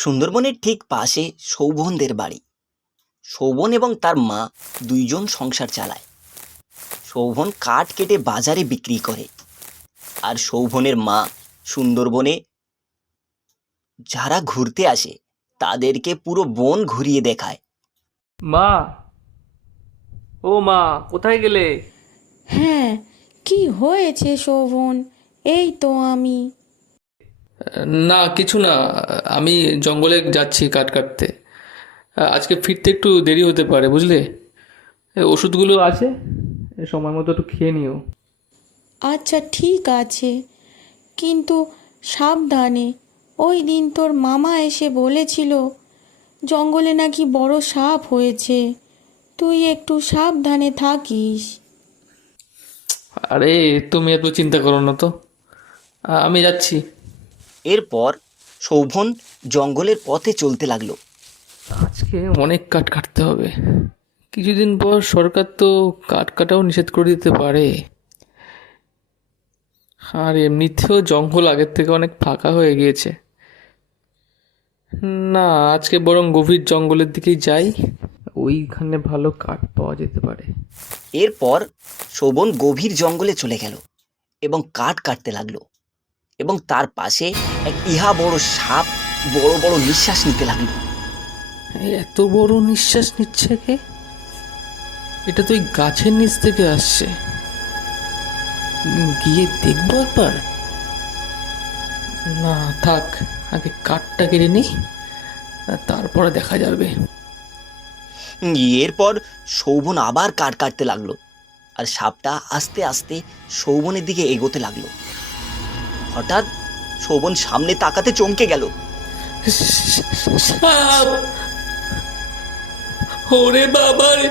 সুন্দরবনের ঠিক পাশে শোভনদের বাড়ি। শোভন এবং তার মা দুইজন সংসার চালায়। শোভন কাঠ কেটে বাজারে বিক্রি করে, আর শোভনের মা সুন্দরবনে যারা ঘুরতে আসে তাদেরকে পুরো বন ঘুরিয়ে দেখায়। মা, ও মা, কোথায় গেলে? হ্যাঁ, কি হয়েছে শোভন? এই তো আমি। না, কিছু না। আমি জঙ্গলে যাচ্ছি কাঠ কাটতে। আজকে ফিরতে একটু দেরি হতে পারে, বুঝলে? ওষুধগুলো আছে, সময় মতো একটু খেয়ে নিও। আচ্ছা ঠিক আছে, কিন্তু সাবধানে। ওই দিন তোর মামা এসে বলেছিল জঙ্গলে নাকি বড় সাপ হয়েছে। তুই একটু সাবধানে থাকিস। আরে, তুমি এত চিন্তা করো না তো, আমি যাচ্ছি। এরপর শোভন জঙ্গলের পথে চলতে লাগলো। আজকে অনেক কাঠ কাটতে হবে। কিছুদিন পর সরকার তো কাঠ কাটাও নিষেধ করে দিতে পারে। আর এমনিতেও জঙ্গল আগের থেকে অনেক ফাঁকা হয়ে গিয়েছে। না, আজকে বরং গভীর জঙ্গলের দিকেই যাই, ওইখানে ভালো কাঠ পাওয়া যেতে পারে। এরপর শোভন গভীর জঙ্গলে চলে গেল এবং কাঠ কাটতে লাগলো, এবং তার পাশে এক ইহা বড় সাপ বড় বড় নিঃশ্বাস নিতে লাগলো। এত বড় নিঃশ্বাস নিচ্ছে কে? এটা তো ওই গাছের নিচ থেকে আসছে। গিয়ে দেখবো একবার। না থাক, আগে কাঠটা কেটে নিই, তারপরে দেখা যাবে। এরপর শোভন আবার কাঠ কাটতে লাগলো, আর সাপটা আস্তে আস্তে শোভনের দিকে এগোতে লাগলো। হঠাৎ শোভন সামনে তাকাতে চমকে গেল। সাপ! ওরে বাবা রে!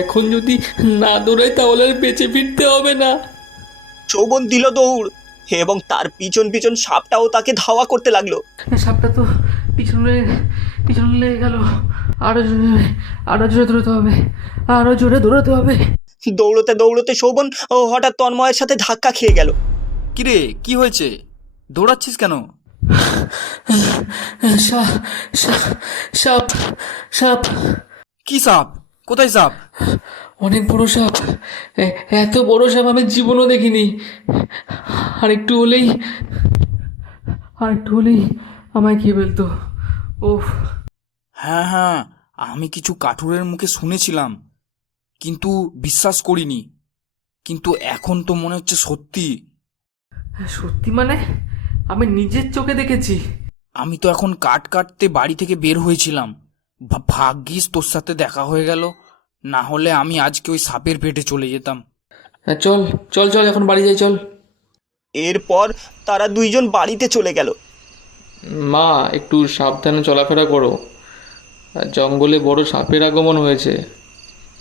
এখন যদি না দৌড়াই তাহলে আর বেঁচে ফিরতে হবে না। শোভন দিল দৌড়, এবং তার পিছন পিছন সাপটাও তাকে ধাওয়া করতে লাগলো। সাপটা তো পিছনে পিছনে লেগে গেল। আরো জোরে, আরো জোরে দৌড়াতে হবে, আরো জোরে দৌড়াতে হবে। দৌড়তে দৌড়তে শোভন হঠাৎ তন্ময়ের সাথে ধাক্কা খেয়ে গেল। কিরে, কি হয়েছে? দৌড়াচ্ছিস কেন? সাপ, সাপ, সাপ, সাপ! কি সাপ? কোথায় সাপ? অনেক বড় সাপ। এত বড় সাপ আমি জীবনও দেখিনি। আর একটু হলেই, আর একটু হলেই আমায় খেয়ে ফেলতো। ওফ! হ্যাঁ হ্যাঁ, আমি কিছু কাঠুরের মুখে শুনেছিলাম, কিন্তু বিশ্বাস করিনি। কিন্তু এখন তো মনে হচ্ছে সত্যি। সত্যি মানে? আমি নিজের চোখে দেখেছি। আমি তো এখন কাঠ কাটতে বাড়ি থেকে বের হয়েছিলাম। ভাগ্যিস তোর সাথে দেখা হয়ে গেল, না হলে আমি আজকে ওই সাপের পেটে চলে যেতাম। চল চল চল, এখন বাড়ি যাই, চল। এরপর তারা দুইজন বাড়িতে চলে গেল। মা, একটু সাবধানে চলাফেরা করো, জঙ্গলে বড় সাপের আগমন হয়েছে।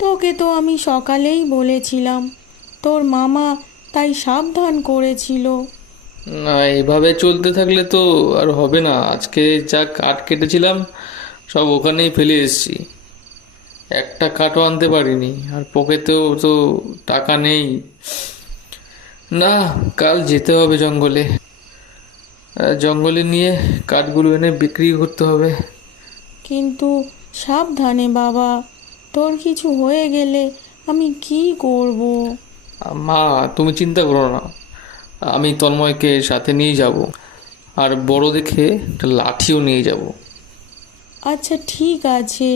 তোকে তো আমি সকালেই বলেছিলাম, তোর মামা তাই সাবধান করেছিল। না, এইভাবে চলতে থাকলে তো আর হবে না। আজকে যা কাঠ কেটেছিলাম সব ওখানেই ফেলে এসেছি, একটা কাঠও আনতে পারিনি, আর পকেটেও তো টাকা নেই। না, কাল যেতে হবে জঙ্গলে। জঙ্গলে নিয়ে কাঠগুলো এনে বিক্রি করতে হবে। কিন্তু সাবধানে বাবা, তোর কিছু হয়ে গেলে আমি কি করব? মা, তুমি চিন্তা করো না, আমি তন্ময়কে সাথে নিয়ে যাব, আর বড় দেখে একটা লাঠিও নিয়ে যাব। আচ্ছা ঠিক আছে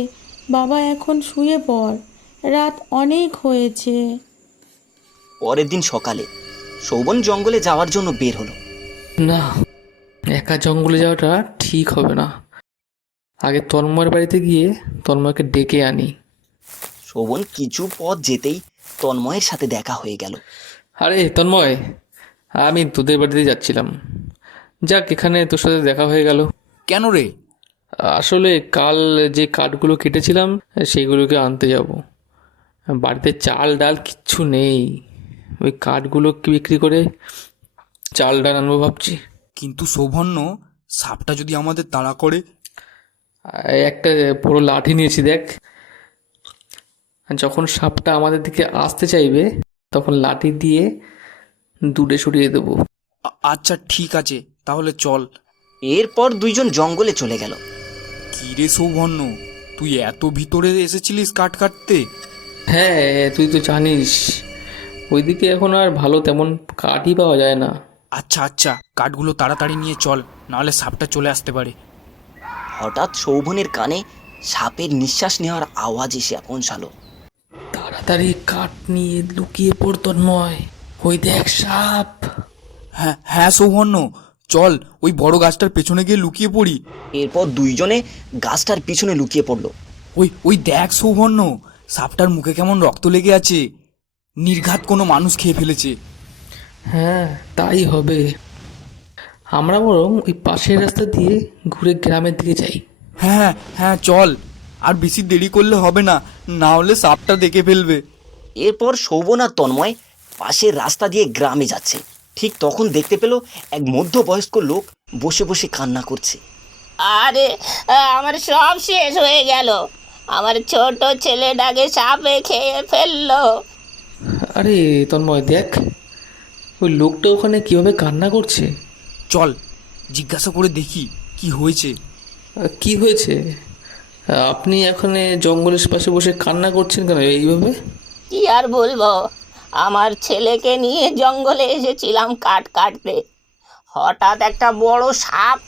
বাবা, এখন শুয়ে পড়, রাত অনেক হয়েছে। পরের দিন সকালে শোভন জঙ্গলে যাওয়ার জন্য বের হলো। না, একা জঙ্গলে যাওয়াটা ঠিক হবে না। আগে তন্ময়ের বাড়িতে গিয়ে তন্ময়কে ডেকে আনি। শোভন কিছু পথ যেতেই তন্ময়ের সাথে দেখা হয়ে গেল। আরে তন্ময়, আমি তোদের বাড়িতে যাচ্ছিলাম। যাক, এখানে তোর সাথে দেখা হয়ে গেল। কেন রে? আসলে কাল যে কাঠগুলো কেটেছিলাম সেইগুলোকে আনতে যাব। বাড়িতে চাল ডাল কিচ্ছু নেই, ওই কাঠগুলো বিক্রি করে চাল ডাল আনবো ভাবছি। কিন্তু সৌভন্য, সাপটা যদি আমাদের তাড়া করে? একটা বড় লাঠি নিয়েছি, দেখ। যখন সাপটা আমাদের দিকে আসতে চাইবে তখন লাঠি দিয়ে দূরে সরিয়ে দেবো। আচ্ছা ঠিক আছে, তাহলে চল। এরপর দুইজন জঙ্গলে চলে গেল। কি রে সৌবর্ণ, তুই এত ভিতরে এসেছিলিস কাঠ কাটতে? হ্যাঁ, তুই তো জানিস ওইদিকে এখন আর ভালো তেমন কাঠই পাওয়া যায় না। আচ্ছা আচ্ছা, কাঠগুলো তাড়াতাড়ি নিয়ে চল, নাহলে সাপটা চলে আসতে পারে। হঠাৎ শোভনের কানে সাপের নিঃশ্বাস নেওয়ার আওয়াজ এসে পৌঁছালো। তাড়াতাড়ি কাঠ নিয়ে লুকিয়ে পড় তন্ময়, ওই দেখ সাপ। হ্যাঁ হ্যাঁ সৌবর্ণ, চল ওই বড় গাছটার পেছনে গিয়ে লুকিয়ে পড়ি। এরপর দুইজনে গাছটার পিছনে লুকিয়ে পড়ল। ওই ওই দেখ সৌবর্ণ, সাপটার মুখে কেমন রক্ত লেগে আছে, নির্ঘাত কোনো মানুষ খেয়ে ফেলেছে। হ্যাঁ, তাই হবে। আমরা বরং ওই পাশের রাস্তা দিয়ে ঘুরে গ্রামের দিকে যাই। হ্যাঁ হ্যাঁ চল, আর বেশি দেরি করলে হবে না, না হলে সাপটা দেখে ফেলবে। এরপর শোভন আর তন্ময় পাশের রাস্তা দিয়ে গ্রামে যাচ্ছে। ঠিক তখন দেখতে পেল এক মধ্যবয়স্ক লোক বসে বসে কান্না করছে। আরে আমার সব শেষ হয়ে গেল, আমার ছোট ছেলেটাকে সাপে খেয়ে ফেললো। আরে তন্ময় দেখ, ওই লোকটা ওখানে কিভাবে কান্না করছে। চল জিজ্ঞাসা করে দেখি কি হয়েছে। কি হয়েছে? আপনি এখানে জঙ্গলের পাশে বসে কান্না করছেন কেন এইভাবে? কি আর বলবো, আমার ছেলেকে নিয়ে জঙ্গলে এসেছিলাম কাঠ কাটতে, হঠাৎ একটা বড় সাপ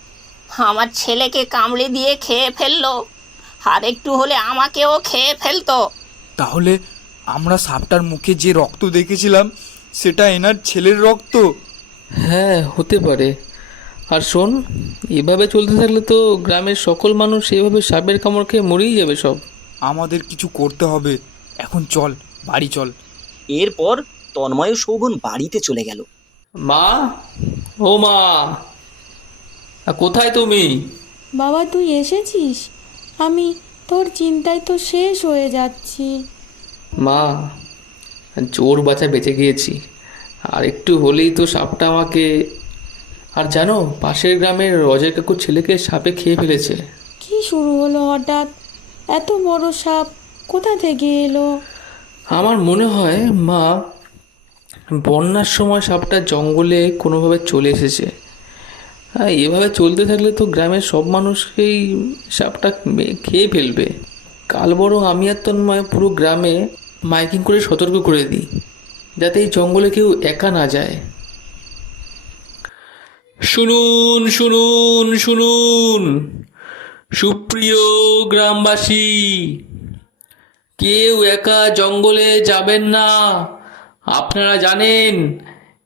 আমার ছেলেকে কামড়ে দিয়ে খেয়ে ফেললো, আর একটু হলে আমাকেও খেয়ে ফেলতো। তাহলে আমরা সাপটার মুখে যে রক্ত দেখেছিলাম সেটা এনার ছেলের রক্ত। হ্যাঁ, হতে পারে। আর শোন, এভাবে চলতে থাকলে তো গ্রামের সকল মানুষ এভাবে সাপের কামড় খেয়ে মরেই যাবে সব। আমাদের কিছু করতে হবে, এখন চল বাড়ি চল। এরপর তন্ময় ও শোভন বাড়িতে চলে গেল। মা, ও মা, কোথায় তুমি? বাবা তুই এসেছিস? আমি তোর চিন্তায় তো শেষ হয়ে যাচ্ছি। মা, জোর বাঁচা বেঁচে গিয়েছি, আর একটু হলেই তো সাপটা আমাকে। আর জানো, পাশের গ্রামের রজের কাকুর ছেলেকে সাপে খেয়ে ফেলেছে। কি শুরু হলো হঠাৎ? এত বড় সাপ কোথা থেকে এলো? আমার মনে হয় মা, বন্যার সময় সাপটা জঙ্গলে কোনোভাবে চলে এসেছে। হ্যাঁ, এভাবে চলতে থাকলে তো গ্রামের সব মানুষকেই সাপটা খেয়ে ফেলবে। কাল বরং আমি আর তন্ময় পুরো গ্রামে মাইকিং করে সতর্ক করে দিই, যাতে এই জঙ্গলে কেউ একা না যায়। শুনুন শুনুন শুনুন, সুপ্রিয় গ্রামবাসী, কেউ একা জঙ্গলে যাবেন না। আপনারা জানেন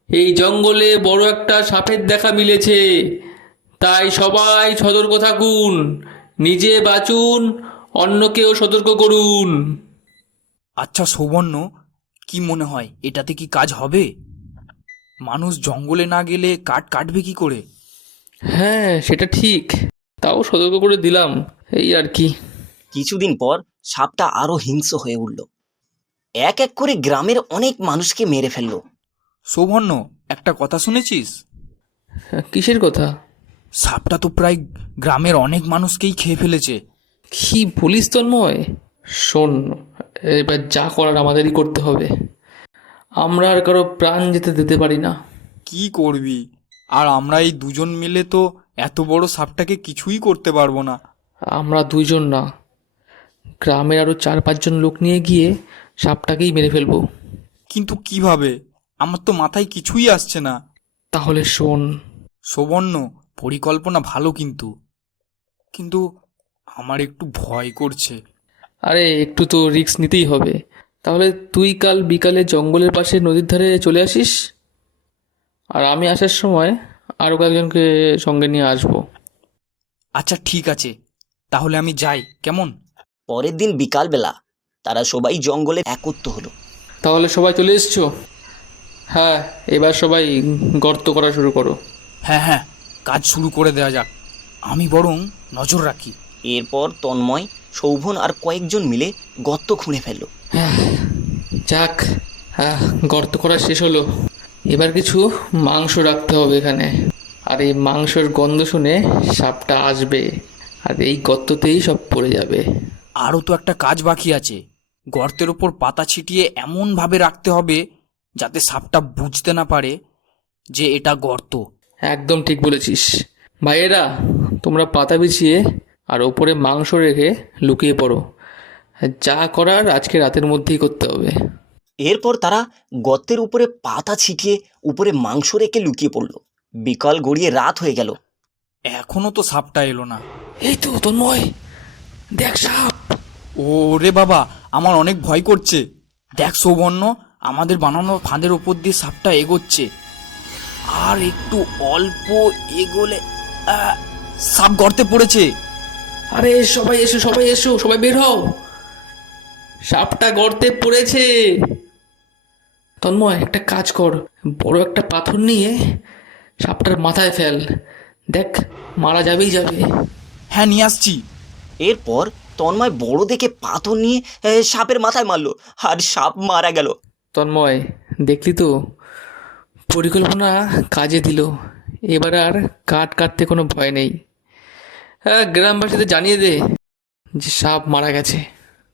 এই জঙ্গলে বড় একটা সাপের দেখা মিলেছে, তাই সবাই সতর্ক থাকুন, নিজে বাঁচুন, অন্যকেও সতর্ক করুন। আচ্ছা সৌবর্ণ, কি মনে হয় এটাতে কি কাজ হবে? মানুষ জঙ্গলে না গেলে কাঠ কাটবে কি করে? হ্যাঁ, সেটা ঠিক, তাও সতর্ক করে দিলাম, এই আর কি। কিছুদিন পর সাপটা আরো হিংস্র হয়ে উঠল। এক এক করে গ্রামের অনেক মানুষকে মেরে ফেলল। সৌবর্ণ, একটা কথা শুনেছিস? কিসের কথা? সাপটা তো প্রায় গ্রামের অনেক মানুষকেই খেয়ে ফেলেছে। কি বলিস তন্ময়? শোন, এবার যা করার আমাদেরই করতে হবে। আমরা আর কারো প্রাণ যেতে দিতে পারি না। কি করবি? আর আমরা এই দুজন মিলে তো এত বড় সাপটাকে কিছুই করতে পারবো না। আমরা দুইজন না, গ্রামের আরো 4-5 জন লোক নিয়ে গিয়ে সাপটাকেই মেরে ফেলবো। কিন্তু কিভাবে? আমার তো মাথায় কিছুই আসছে না। তাহলে শোন। সৌবর্ণ, পরিকল্পনা ভালো, কিন্তু কিন্তু আমার একটু ভয় করছে। আরে একটু তো রিস্ক নিতেই হবে। তাহলে তুই কাল বিকালে জঙ্গলের পাশে নদীর ধারে চলে আসিস, আর আমি আসার সময় আরও কয়েকজনকে সঙ্গে নিয়ে আসবো। আচ্ছা ঠিক আছে, তাহলে আমি যাই, কেমন? পরের দিন বিকালবেলা তারা সবাই জঙ্গলে একত্র হলো। তাহলে সবাই চলে এসছো? হ্যাঁ, এবার সবাই গর্ত করা শুরু করো। হ্যাঁ হ্যাঁ, কাজ শুরু করে দেওয়া যাক, আমি বরং নজর রাখি। এরপর তন্ময়, শোভন আর কয়েকজন মিলে গর্ত খুঁড়ে ফেলল। যাক, হ্যাঁ, গর্ত করা শেষ হলো। এবার কিছু মাংস রাখতে হবে এখানে, আর এই মাংসের গন্ধ শুনে সাপটা আসবে, আর এই গর্ততেই সব পড়ে যাবে। আরও তো একটা কাজ বাকি আছে, গর্তের ওপর পাতা ছিটিয়ে এমনভাবে রাখতে হবে যাতে সাপটা বুঝতে না পারে যে এটা গর্ত। একদম ঠিক বলেছিস। ভাইয়েরা, তোমরা পাতা বিছিয়ে আর ওপরে মাংস রেখে লুকিয়ে পড়ো। যা করার আজকে রাতের মধ্যেই করতে হবে। এরপর তারা গর্তের উপরে পাতা ছিটিয়ে উপরে মাংস রেখে লুকিয়ে পড়ল। বিকাল গড়িয়ে রাত হয়ে গেল। এখনো তো সাপটা এলো না। এই তো তন্ময়, দেখ সাপ। ও রে বাবা, আমার অনেক ভয় করছে। দেখ সৌবর্ণ, আমাদের বানানো ফাঁদের ওপর দিয়ে সাপটা এগোচ্ছে। আর একটু অল্প এগোলে সাপ গর্তে পড়েছে। আরে সবাই এসো, সবাই এসো, সবাই বের হও, সাপটা গর্তে পড়েছে। তন্ময়, একটা কাজ কর, বড় একটা পাথর নিয়ে সাপটার মাথায় ফেল, দেখ মারা যাবেই যাবে। হ্যাঁ, নিয়ে আসছি। এরপর তন্ময় বড় দেখে পাথর নিয়ে সাপের মাথায় মারলো, আর সাপ মারা গেল। তন্ময়, দেখলি তো, পরিকল্পনা কাজে দিল। এবার আর কাঠ কাটতে কোনো ভয় নেই। হ্যাঁ, গ্রামবাসীদের জানিয়ে দে যে সাপ মারা গেছে।